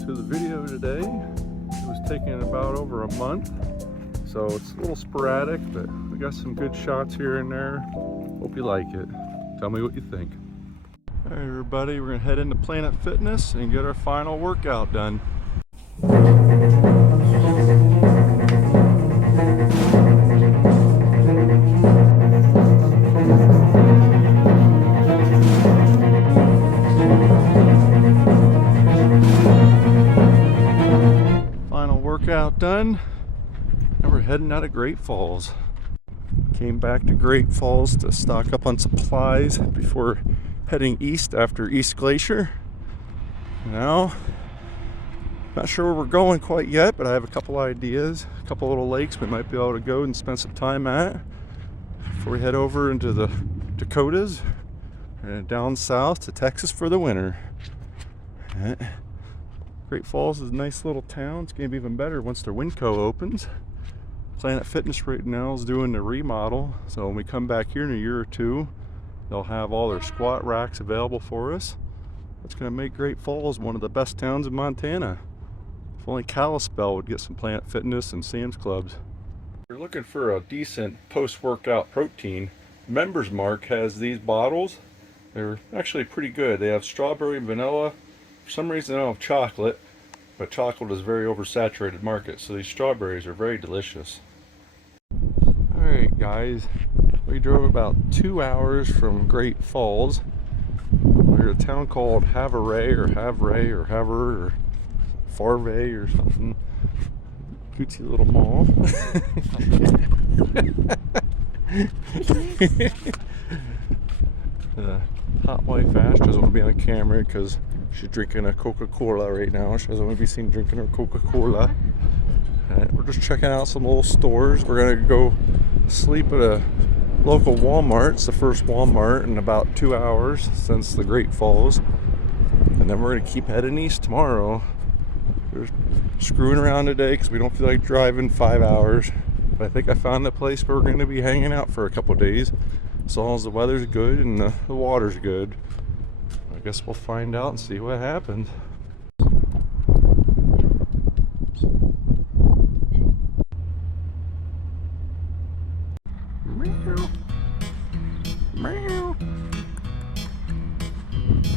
to the video today. It was taken about over a month, so it's a little sporadic, but we got some good shots here and there. Hope you like it. Tell me what you think. All right, everybody, we're gonna head into Planet Fitness and get our final workout done. Workout done, and we're heading out of Great Falls. Came back to Great Falls to stock up on supplies before heading east after East Glacier. Now, not sure where we're going quite yet, but I have a couple ideas, a couple little lakes we might be able to go and spend some time at before we head over into the Dakotas and down south to Texas for the winter. Great Falls is a nice little town. It's going to be even better once their Winco opens. Planet Fitness right now is doing the remodel, so when we come back here in a year or two, they'll have all their squat racks available for us. It's going to make Great Falls one of the best towns in Montana. If only Kalispell would get some Planet Fitness and Sam's Clubs. If you're looking for a decent post-workout protein, Members Mark has these bottles. They're actually pretty good. They have strawberry and vanilla. For some reason they don't have chocolate, but chocolate is a very oversaturated market, so these strawberries are very delicious. Alright guys, we drove about 2 hours from Great Falls. We're at a town called Havre or Havre or Farve or something. Cutesy little mall. Hot wife Ash doesn't want to be on camera because she's drinking a Coca-Cola right now. She doesn't want to be seen drinking her Coca-Cola. We're just checking out some little stores. We're going to go sleep at a local Walmart. It's the first Walmart in about 2 hours since the Great Falls. And then we're going to keep heading east tomorrow. We're screwing around today because we don't feel like driving 5 hours. But I think I found the place where we're going to be hanging out for a couple of days. As long as the weather's good and the water's good. I guess we'll find out and see what happens. Meow. Meow.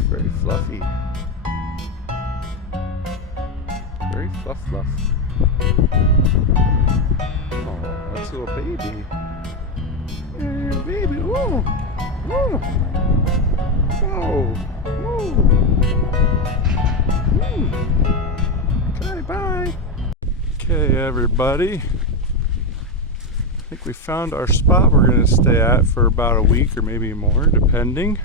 Very fluffy. Very fluff. Oh, that's a little baby. Hey, baby, whoa, whoa, whoa, whoa. Okay, bye. Okay, everybody. I think we found our spot we're going to stay at for about a week or maybe more, depending.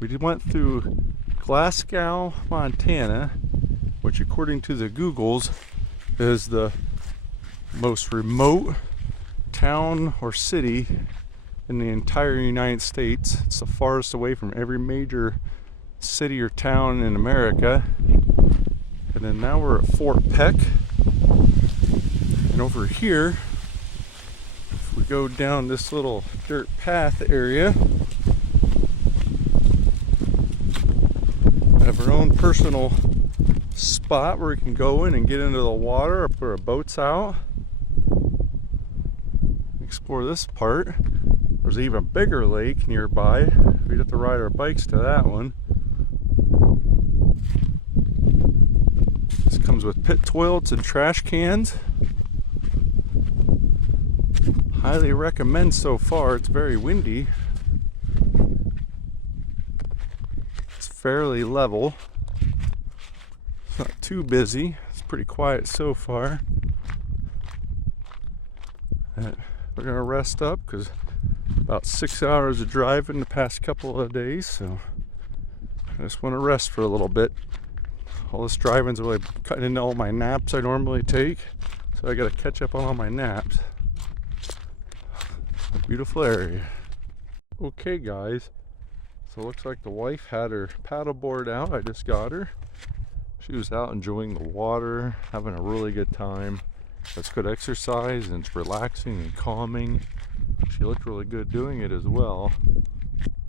We went through Glasgow, Montana, which according to the Googles is the most remote town or city in the entire United States. It's the farthest away from every major city or town in America. And then now we're at Fort Peck. And over here, if we go down this little dirt path area, we have our own personal spot where we can go in and get into the water or put our boats out. Explore this part. There's an even bigger lake nearby. We'd have to ride our bikes to that one. This comes with pit toilets and trash cans. Highly recommend so far. It's very windy. It's fairly level. It's not too busy. It's pretty quiet so far. We're gonna rest up because about 6 hours of driving the past couple of days, so I just want to rest for a little bit. All this driving's really cutting into all my naps I normally take, so I gotta catch up on all my naps. A beautiful area. Okay guys, so it looks like the wife had her paddleboard out. I just got her. She was out enjoying the water, having a really good time. That's good exercise and it's relaxing and calming. She looked really good doing it as well.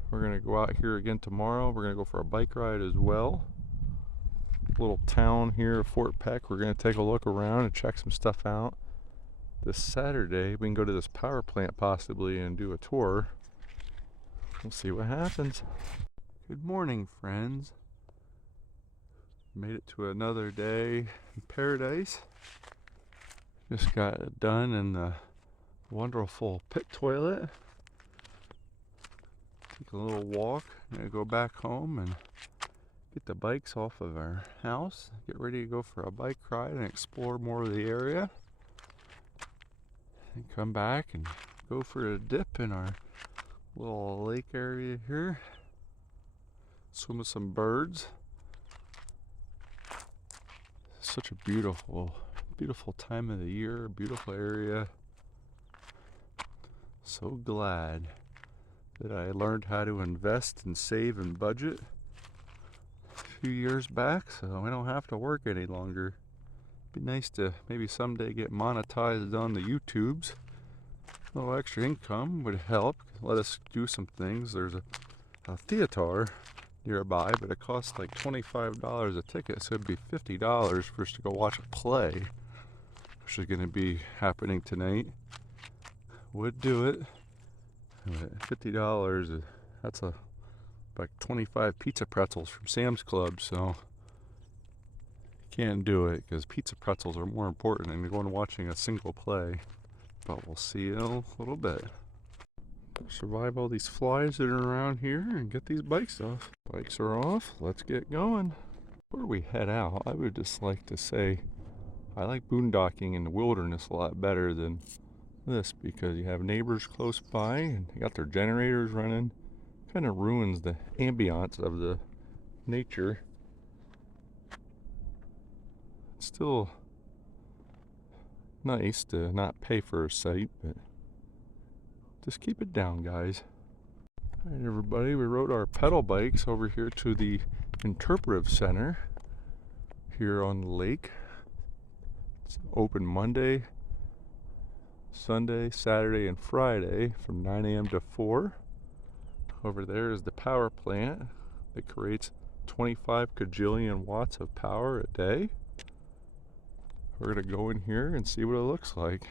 We're going to go out here again tomorrow. We're going to go for a bike ride as well. little town here, Fort Peck. We're going to take a look around and check some stuff out. This Saturday, we can go to this power plant possibly and do a tour. We'll see what happens. Good morning, friends. Made it to another day in paradise. Just got done in the wonderful pit toilet. Take a little walk. I'm gonna go back home and get the bikes off of our house. Get ready to go for a bike ride and explore more of the area. And come back and go for a dip in our little lake area here. Swim with some birds. Such a beautiful time of the year, beautiful area. So glad that I learned how to invest and save and budget a few years back so I don't have to work any longer. Be nice to maybe someday get monetized on the YouTubes. A little extra income would help. Let us do some things. There's a theater nearby, but it costs like $25 a ticket, so it'd be $50 for us to go watch a play, which is going to be happening tonight. Would do it. But $50, that's like 25 pizza pretzels from Sam's Club, so can't do it because pizza pretzels are more important than going and watching a single play. But we'll see in a little bit. Survive all these flies that are around here and get these bikes off. Bikes are off, let's get going. Before we head out, I would just like to say I like boondocking in the wilderness a lot better than this because you have neighbors close by and they got their generators running. Kind of ruins the ambiance of the nature. It's still nice to not pay for a site, but just keep it down, guys. Alright, everybody, we rode our pedal bikes over here to the interpretive center here on the lake. It's open Monday, Sunday, Saturday, and Friday from 9 a.m. to 4. Over there is the power plant that creates 25 kajillion watts of power a day. We're going to go in here and see what it looks like.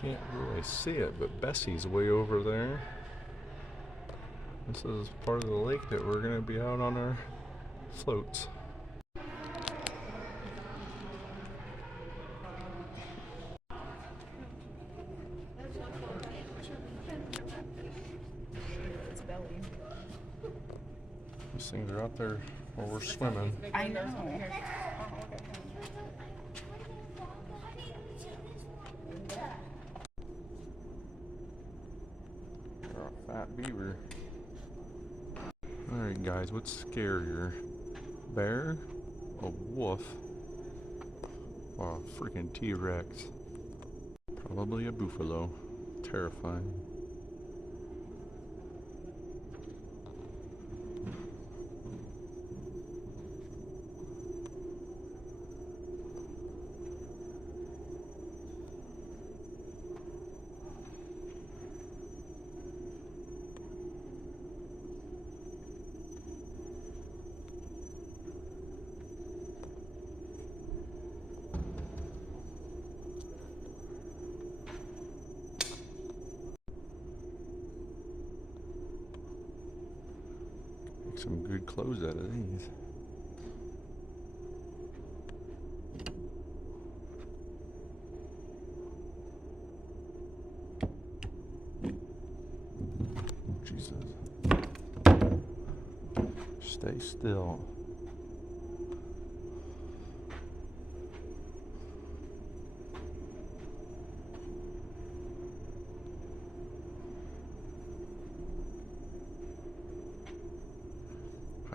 Can't really see it, but Bessie's way over there. This is part of the lake that we're going to be out on our floats. These things are out there while we're swimming. I know. Fat beaver. Alright guys, what's scarier? Bear? A wolf? Or a freaking T-Rex? Probably a buffalo. Terrifying. Make some good clothes out of these. Jesus. Stay still.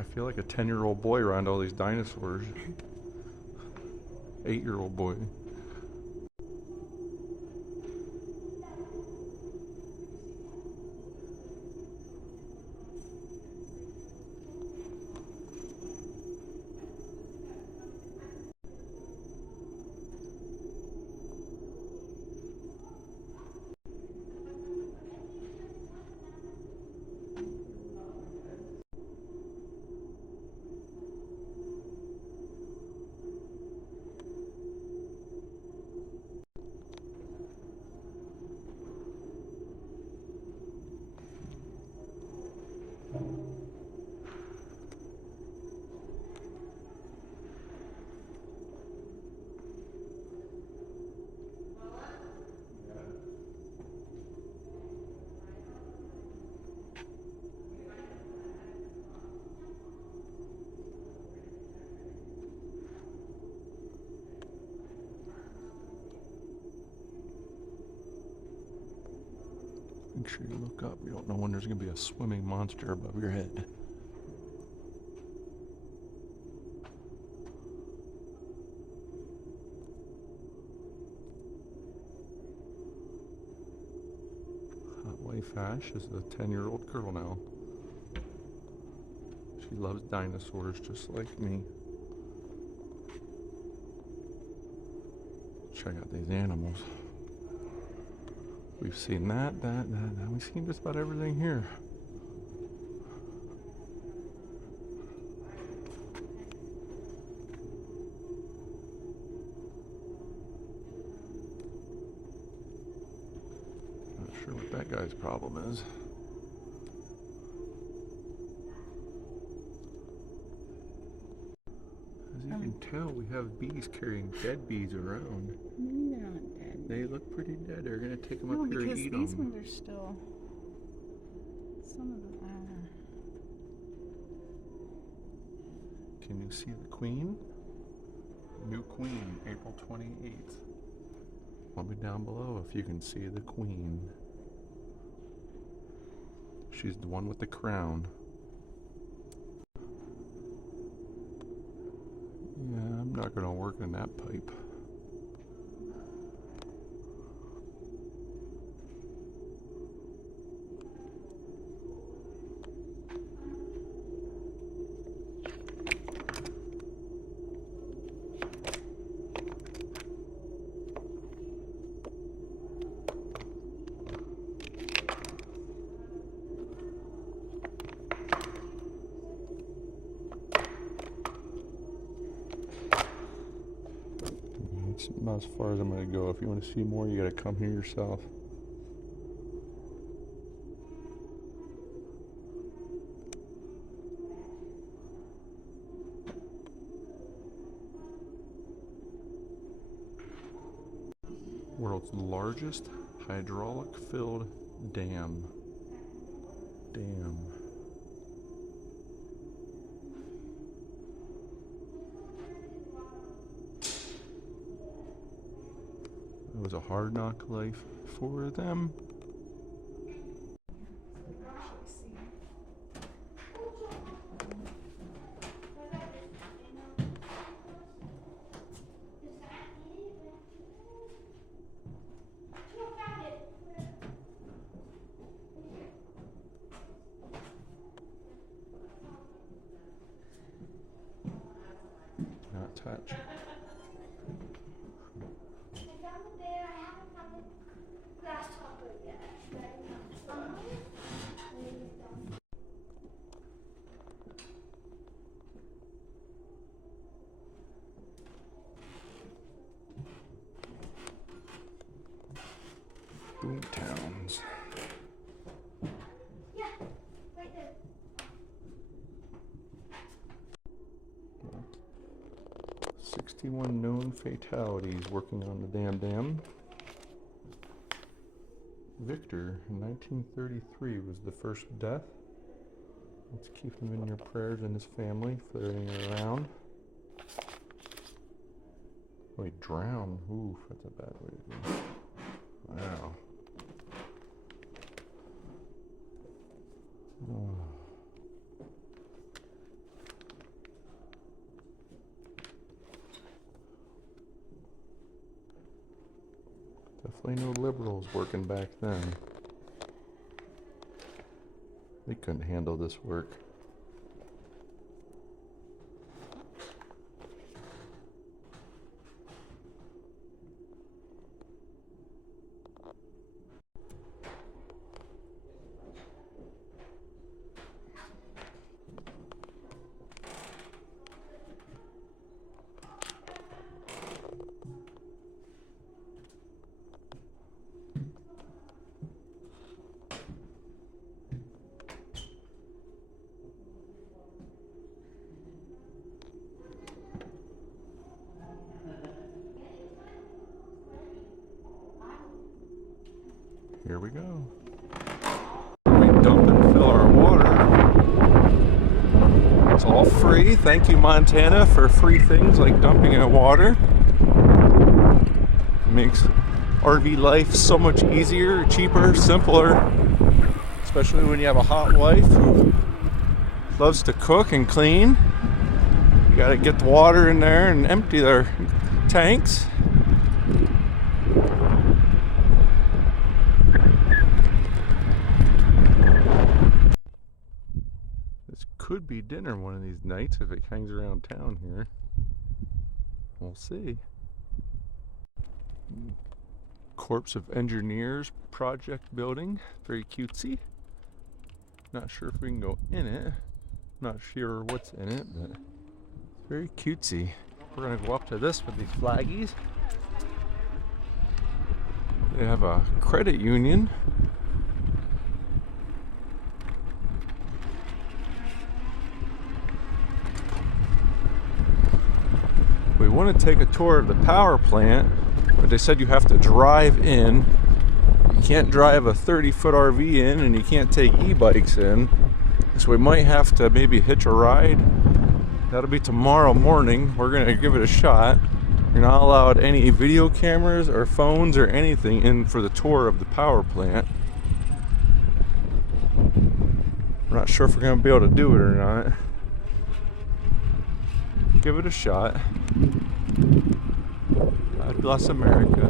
I feel like a 10-year-old boy around all these dinosaurs. 8-year-old boy. Make sure you look up. You don't know when there's going to be a swimming monster above your head. Hot Wife Ash is a 10-year-old girl now. She loves dinosaurs just like me. Check out these animals. We've seen that. We've seen just about everything here. Not sure what that guy's problem is. As you can tell, we have bees carrying dead bees around. They're not dead. They look pretty dead. They're gonna take them up here and eat them. No, because these ones are still. Some of them are. Can you see the queen? New queen, April 28th. Let me down below if you can see the queen. She's the one with the crown. Yeah, I'm not gonna work in that pipe. That's not as far as I'm going to go. If you want to see more, you got to come here yourself. World's largest hydraulic-filled dam. It was a hard knock life for them. Not touch. Boomtowns. Yeah, right there. 61 known fatalities working on the dam. Victor, in 1933, was the first death. Let's keep him in your prayers and his family, flirting around. Oh, he drowned. Oof, that's a bad way to go. Wow. Oh. Definitely no liberals working back then. They couldn't handle this work. Here we go. We dump and fill our water. It's all free. Thank you, Montana, for free things like dumping in water. It makes RV life so much easier, cheaper, simpler. Especially when you have a hot wife who loves to cook and clean. You gotta get the water in there and empty their tanks. Could be dinner one of these nights if it hangs around town here. We'll see. Corps of Engineers project building. Very cutesy. Not sure if we can go in it. Not sure what's in it, but very cutesy. We're gonna go up to this with these flaggies. They have a credit union. We want to take a tour of the power plant, but they said you have to drive in. You can't drive a 30-foot RV in, and you can't take e-bikes in. So we might have to maybe hitch a ride. That'll be tomorrow morning. We're going to give it a shot. You're not allowed any video cameras or phones or anything in for the tour of the power plant. We're not sure if we're going to be able to do it or not. Give it a shot. God bless America.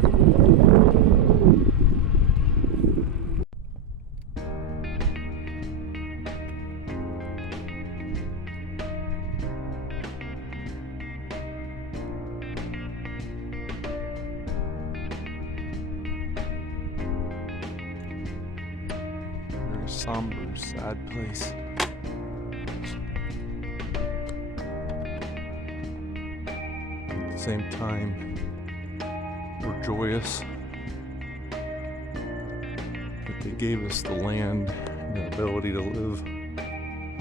Very somber, sad place. Same time, we're joyous that they gave us the land and the ability to live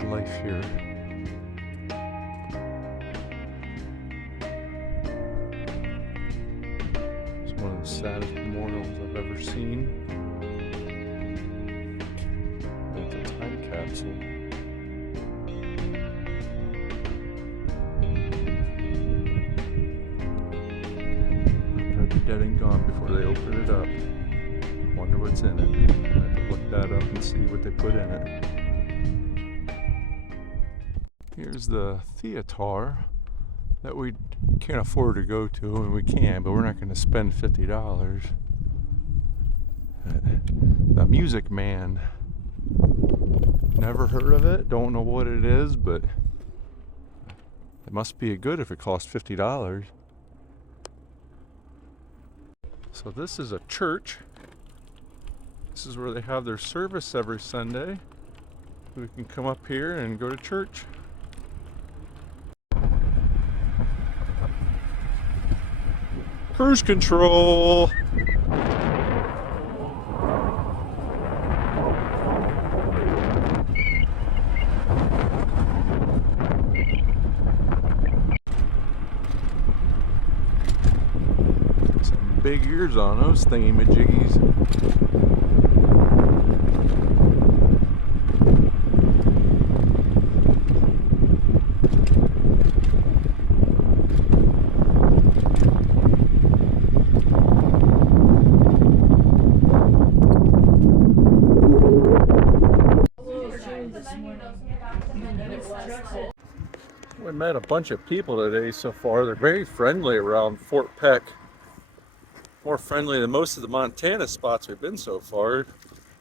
life here. It's one of the saddest memorials I've ever seen. It's a time capsule. Dead and gone before they open it up. Wonder what's in it. I have to look that up and see what they put in it. Here's the theater that we can't afford to go to, and we can, but we're not going to spend $50. The Music Man. Never heard of it. Don't know what it is, but it must be good if it costs $50. So this is a church. This is where they have their service every Sunday. We can come up here and go to church. Cruise control. Big ears on those thingy-majiggies. We met a bunch of people today so far. They're very friendly around Fort Peck. more friendly than most of the Montana spots we've been so far.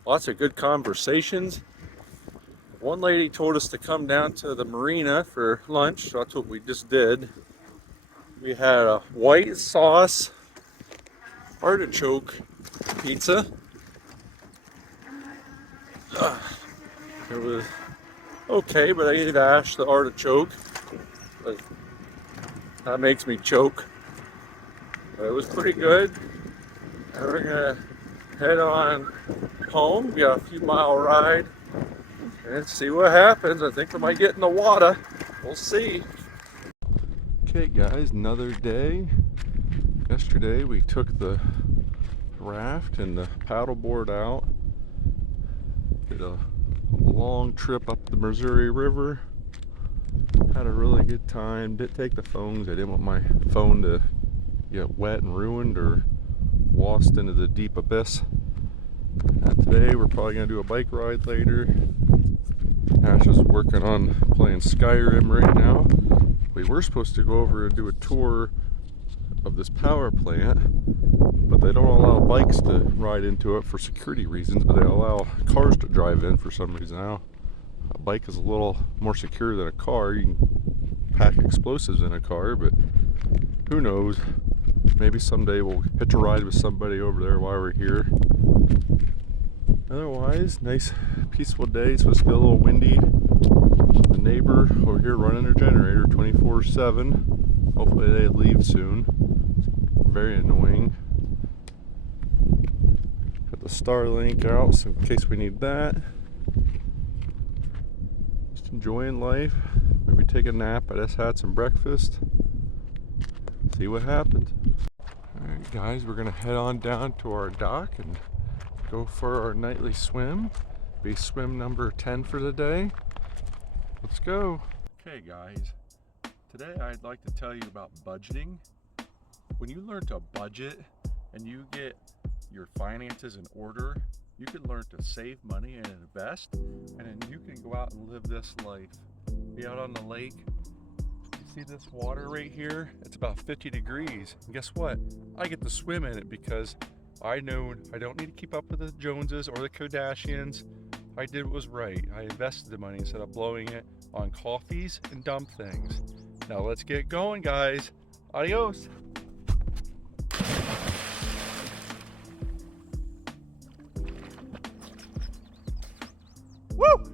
Lots of good conversations. One lady told us to come down to the marina for lunch, so that's what we just did. We had a white sauce artichoke pizza. It was okay, but I ate Ash the artichoke. But that makes me choke. But it was pretty good. And we're gonna head on home. We got a few mile ride and see what happens. I think we might get in the water. We'll see. Okay guys, another day. Yesterday we took the raft and the paddleboard out. Did a long trip up the Missouri River. Had a really good time. Didn't take the phones. I didn't want my phone to get wet and ruined or lost into the deep abyss. And today we're probably going to do a bike ride later. Ash is working on playing Skyrim right now. We were supposed to go over and do a tour of this power plant, but they don't allow bikes to ride into it for security reasons, but they allow cars to drive in for some reason. Now, a bike is a little more secure than a car. You can pack explosives in a car, but who knows? Maybe someday we'll hitch a ride with somebody over there while we're here. Otherwise, nice peaceful day. It's supposed to be a little windy. The neighbor over here running their generator 24/7. Hopefully they leave soon. Very annoying. Got the Starlink out, so in case we need that. Just enjoying life. Maybe take a nap. I just had some breakfast. See what happens. Alright guys, we're gonna head on down to our dock and go for our nightly swim. Be swim number 10 for the day. Let's go. Okay guys, today I'd like to tell you about budgeting. When you learn to budget and you get your finances in order, you can learn to save money and invest, and then you can go out and live this life. Be out on the lake. You see this water right here? It's about 50 degrees. And guess what? I get to swim in it because I know I don't need to keep up with the Joneses or the Kardashians. I did what was right. I invested the money instead of blowing it on coffees and dumb things. Now let's get going, guys. Adios. Woo!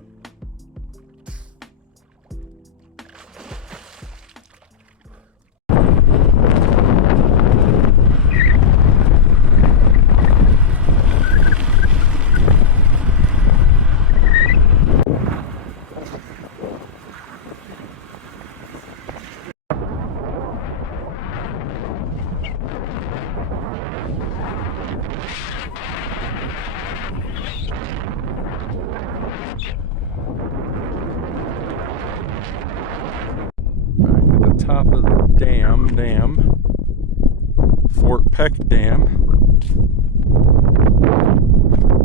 Top of the dam, Fort Peck Dam.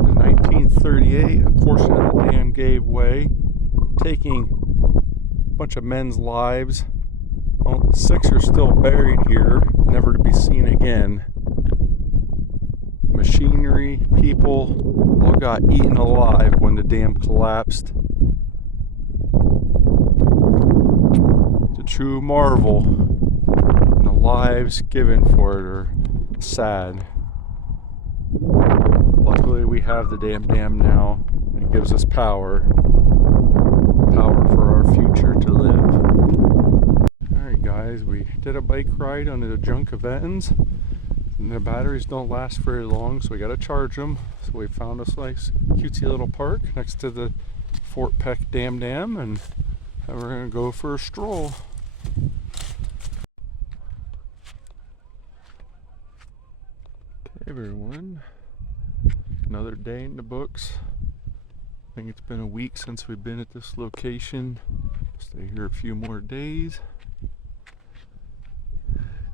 In 1938, a portion of the dam gave way, taking a bunch of men's lives. Well, 6 are still buried here, never to be seen again. Machinery, people, all got eaten alive when the dam collapsed. A true marvel, and the lives given for it are sad. Luckily we have the damn dam now, and it gives us power for our future to live. Alright guys, we did a bike ride on the junk of Ettins, and the batteries don't last very long, so we gotta charge them. So we found this nice cutesy little park next to the Fort Peck Dam, and we're gonna go for a stroll. Okay everyone, another day in the books. I think it's been a week since we've been at this location. Stay here a few more days.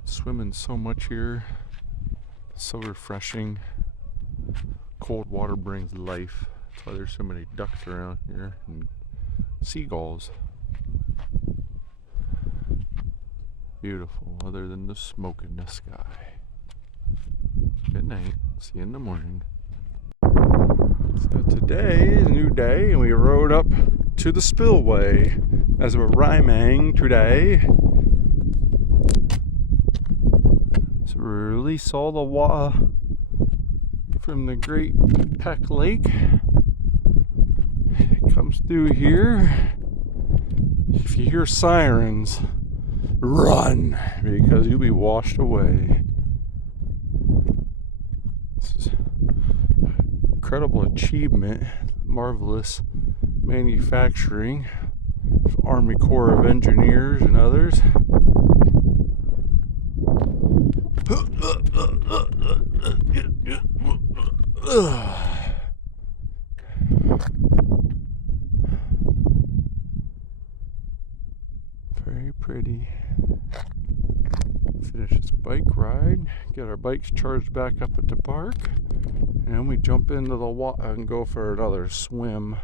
Swimming so much here, so refreshing. Cold water brings life. That's why there's so many ducks around here and seagulls. Beautiful, other than the smoke in the sky. Good night. See you in the morning. So today is a new day, and we rode up to the spillway as we're rhyming today. So we release all the water from the Great Peck Lake. It comes through here. If you hear sirens, run, because you'll be washed away. This is incredible achievement, marvelous manufacturing of Army Corps of Engineers and others. Very pretty. Finish this bike ride, get our bikes charged back up at the park, and then we jump into the water and go for another swim.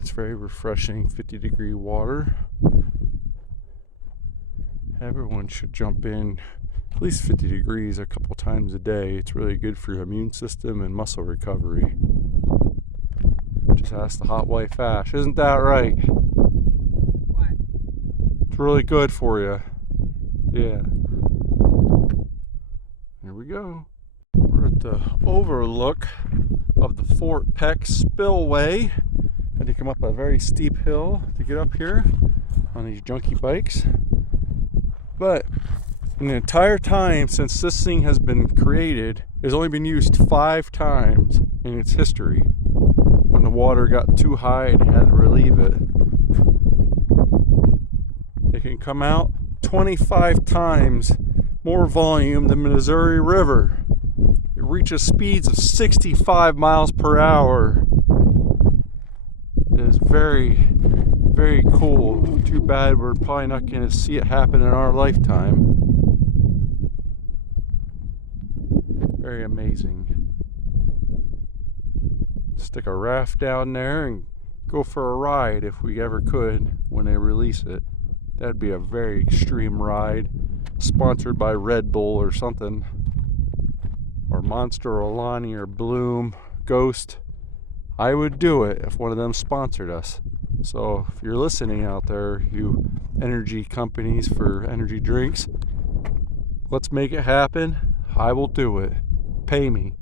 It's very refreshing, 50-degree water. Everyone should jump in at least 50 degrees a couple times a day. It's really good for your immune system and muscle recovery. Just ask the hot wife Ash, isn't that right? What? It's really good for you. Yeah. Here we go. We're at the overlook of the Fort Peck spillway. Had to come up a very steep hill to get up here on these junky bikes. But in the entire time since this thing has been created, it's only been used 5 times in its history. When the water got too high and you had to relieve it. It can come out 25 times more volume than the Missouri River. It reaches speeds of 65 miles per hour. It is very, very cool. Too bad we're probably not going to see it happen in our lifetime. Very amazing. Stick a raft down there and go for a ride if we ever could when they release it. That'd be a very extreme ride, sponsored by Red Bull or something, or Monster or Lonnie or Bloom, Ghost. I would do it if one of them sponsored us. So if you're listening out there, you energy companies for energy drinks, let's make it happen. I will do it. Pay me.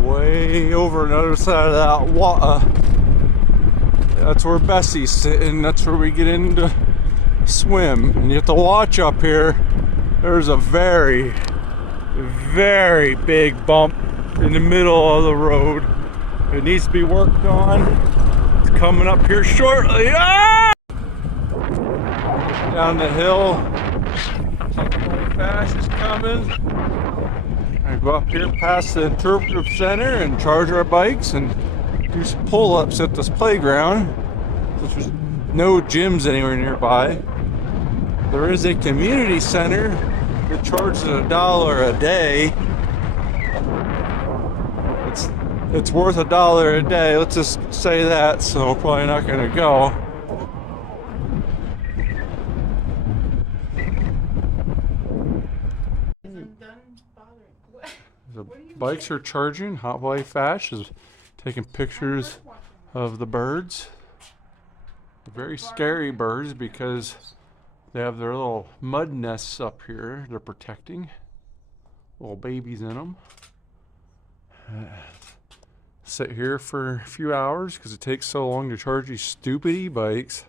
Way over on the other side of that water, that's where Bessie's sitting. That's where we get into swim. And you have to watch up here. There's a very, very big bump in the middle of the road. It needs to be worked on. It's coming up here shortly. Ah! Down the hill. Something fast is coming. I go up here past the interpretive center and charge our bikes and do some pull-ups at this playground. There's no gyms anywhere nearby. There is a community center that charges $1 a day. It's worth $1 a day. Let's just say that. So we're probably not going to go. The bikes are charging. Hot Wife Ash is taking pictures of the birds. They're very scary birds because they have their little mud nests up here they're protecting. Little babies in them. Sit here for a few hours because it takes so long to charge these stupid e-bikes.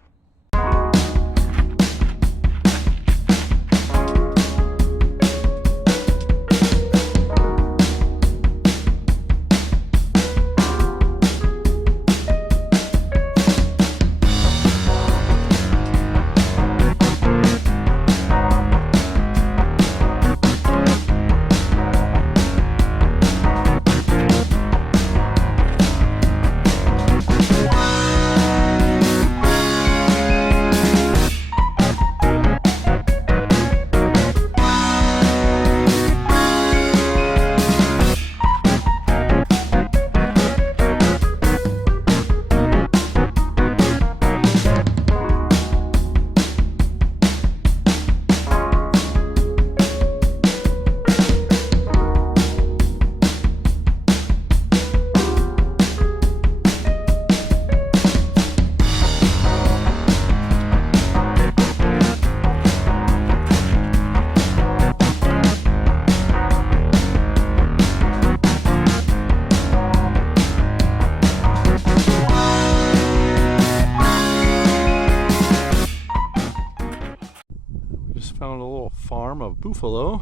found a little farm of buffalo.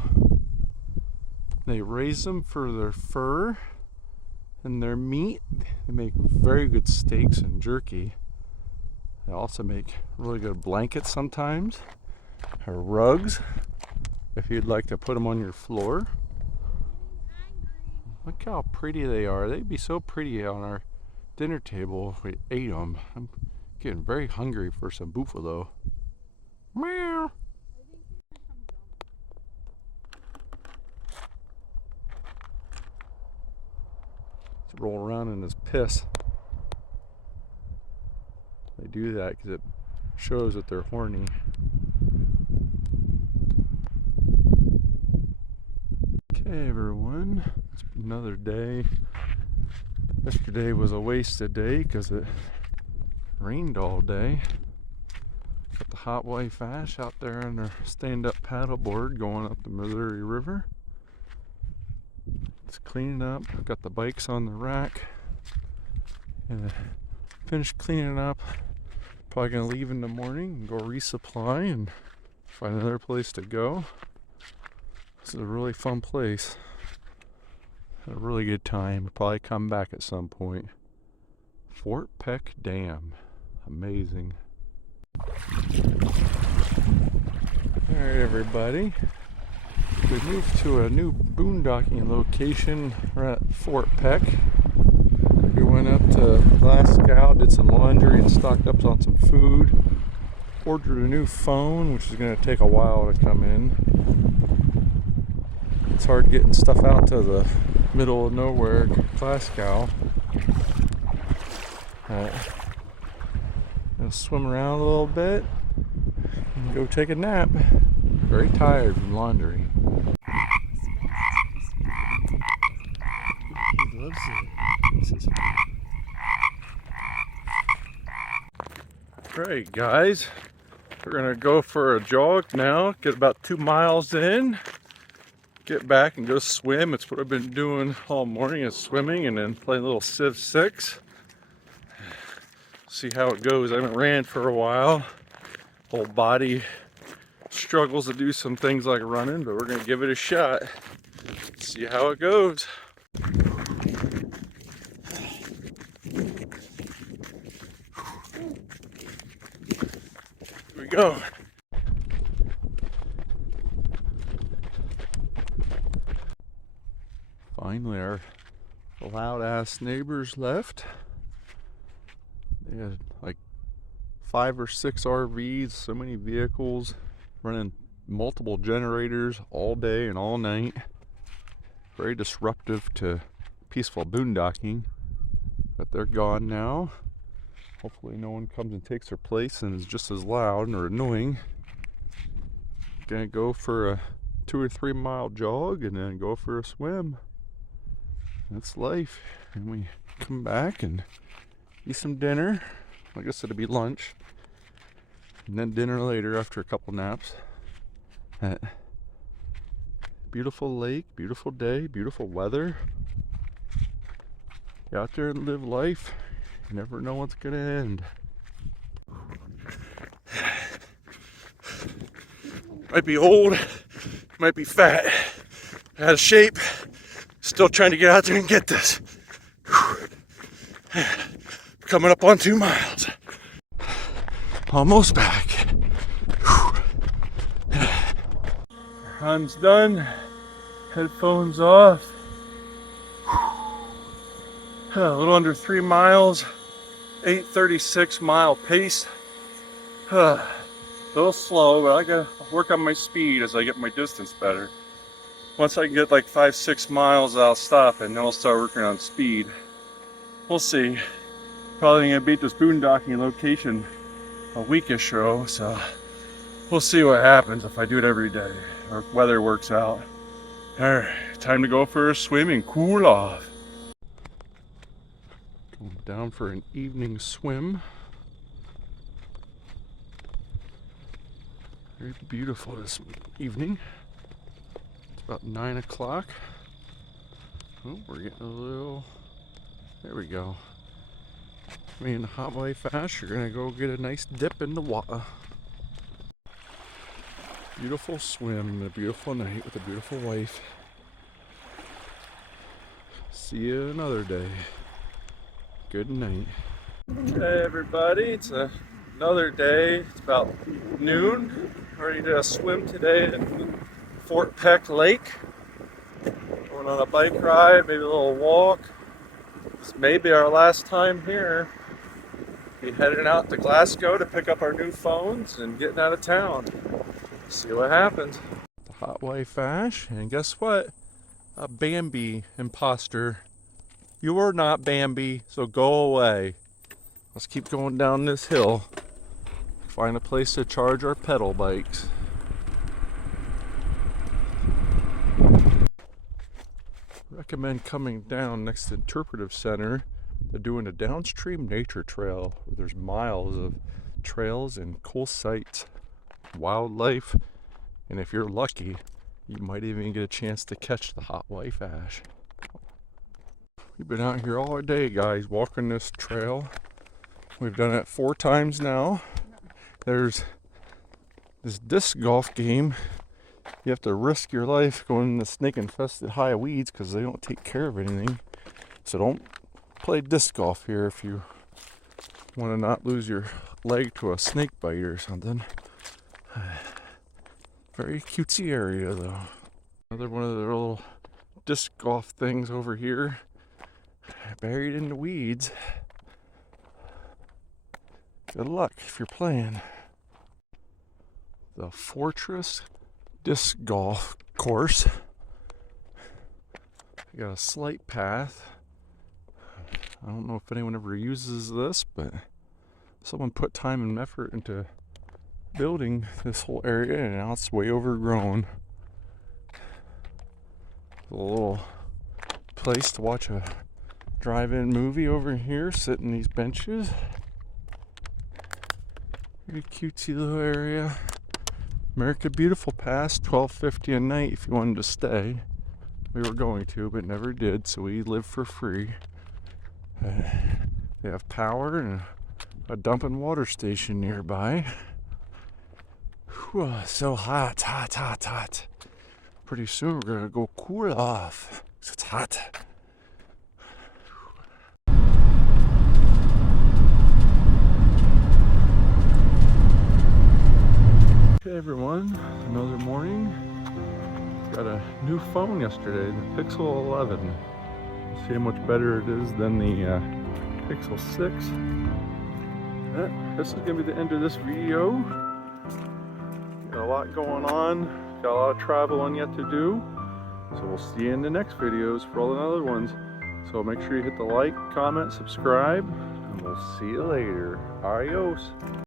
They raise them for their fur and their meat. They make very good steaks and jerky. They also make really good blankets sometimes, or rugs, if you'd like to put them on your floor. Look how pretty they are. They'd be so pretty on our dinner table if we ate them. I'm getting very hungry for some buffalo. Meow. Let's roll around in his piss. They do that because it shows that they're horny. Okay, everyone, it's another day. Yesterday was a wasted day because it rained all day. Got the hot wife Ash out there on her stand-up paddleboard going up the Missouri River. It's cleaning up. Got the bikes on the rack. And finished cleaning up. Probably gonna leave in the morning and go resupply and find another place to go. This is a really fun place. Had a really good time. We'll probably come back at some point. Fort Peck Dam. Amazing. Alright, everybody. We moved to a new boondocking location. We're at Fort Peck. We went up to Glasgow, did some laundry, and stocked up on some food. Ordered a new phone, which is going to take a while to come in. It's hard getting stuff out to the middle of nowhere, Glasgow. Gonna swim around a little bit and go take a nap. Very tired from laundry. He loves it. Alright, guys, we're gonna go for a jog now. Get about 2 miles in. Get back and go swim. It's what I've been doing all morning, is swimming and then playing a little Civ 6. See how it goes. I haven't ran for a while. Whole body struggles to do some things like running, but we're gonna give it a shot. See how it goes. Here we go. Finally, our loud ass neighbors left. They had like 5 or 6 RVs, so many vehicles, running multiple generators all day and all night. Very disruptive to peaceful boondocking, but they're gone now. Hopefully no one comes and takes their place and is just as loud or annoying. Gonna go for a 2 or 3 mile jog and then go for a swim. That's life. And we come back and eat some dinner. I guess it'll be lunch. And then dinner later after a couple naps. Beautiful lake, beautiful day, beautiful weather. Get out there and live life. You never know what's gonna end. Might be old, might be fat, out of shape. Still trying to get out there and get this. Coming up on 2 miles. Almost back. Run's done. Headphones off. A little under 3 miles. 8:36 mile pace. A little slow, but I gotta work on my speed as I get my distance better. Once I get like 5-6 miles, I'll stop and then I'll start working on speed. We'll see. Probably gonna beat this boondocking location a weekish ago, so we'll see what happens if I do it every day or if weather works out. Alright, time to go for a swim and cool off. Going down for an evening swim. Very beautiful this evening. About 9 o'clock. Oh, we're getting a little. There we go. Me and the hot wife Ash are gonna go get a nice dip in the water. Beautiful swim, a beautiful night with a beautiful wife. See you another day. Good night. Hey everybody, it's another day. It's about noon. Ready to swim today at Fort Peck Lake. Going on a bike ride, maybe a little walk. This may be our last time here. Be heading out to Glasgow to pick up our new phones and getting out of town. See what happens. The hot wife Ash, and guess what? A Bambi imposter. You are not Bambi, so go away. Let's keep going down this hill. Find a place to charge our pedal bikes. Recommend coming down next to Interpretive Center. They're doing a downstream nature trail where there's miles of trails and cool sights, wildlife, and if you're lucky, you might even get a chance to catch the hot wife Ash. We've been out here all day, guys, walking this trail. We've done it 4 times now. There's this disc golf game. You have to risk your life going in the snake-infested high weeds because they don't take care of anything. So don't play disc golf here if you want to not lose your leg to a snake bite or something. Very cutesy area though. Another one of the little disc golf things over here, buried in the weeds. Good luck if you're playing. The Fortress Disc Golf Course. Got a slight path. I don't know if anyone ever uses this, but someone put time and effort into building this whole area, and now it's way overgrown. A little place to watch a drive-in movie over here, sit in these benches. Pretty cutesy little area. America Beautiful Pass, $12.50 a night if you wanted to stay. We were going to, but never did, so we live for free. They have power and a dumping water station nearby. Whew, so hot, hot, hot, hot. Pretty soon we're gonna go cool off. It's hot. Hey everyone, another morning. Got a new phone yesterday, the Pixel 11. See how much better it is than the Pixel 6. This is gonna be the end of this video. Got a lot going on, got a lot of traveling yet to do. So we'll see you in the next videos for all the other ones. So make sure you hit the like, comment, subscribe, and we'll see you later. Adios.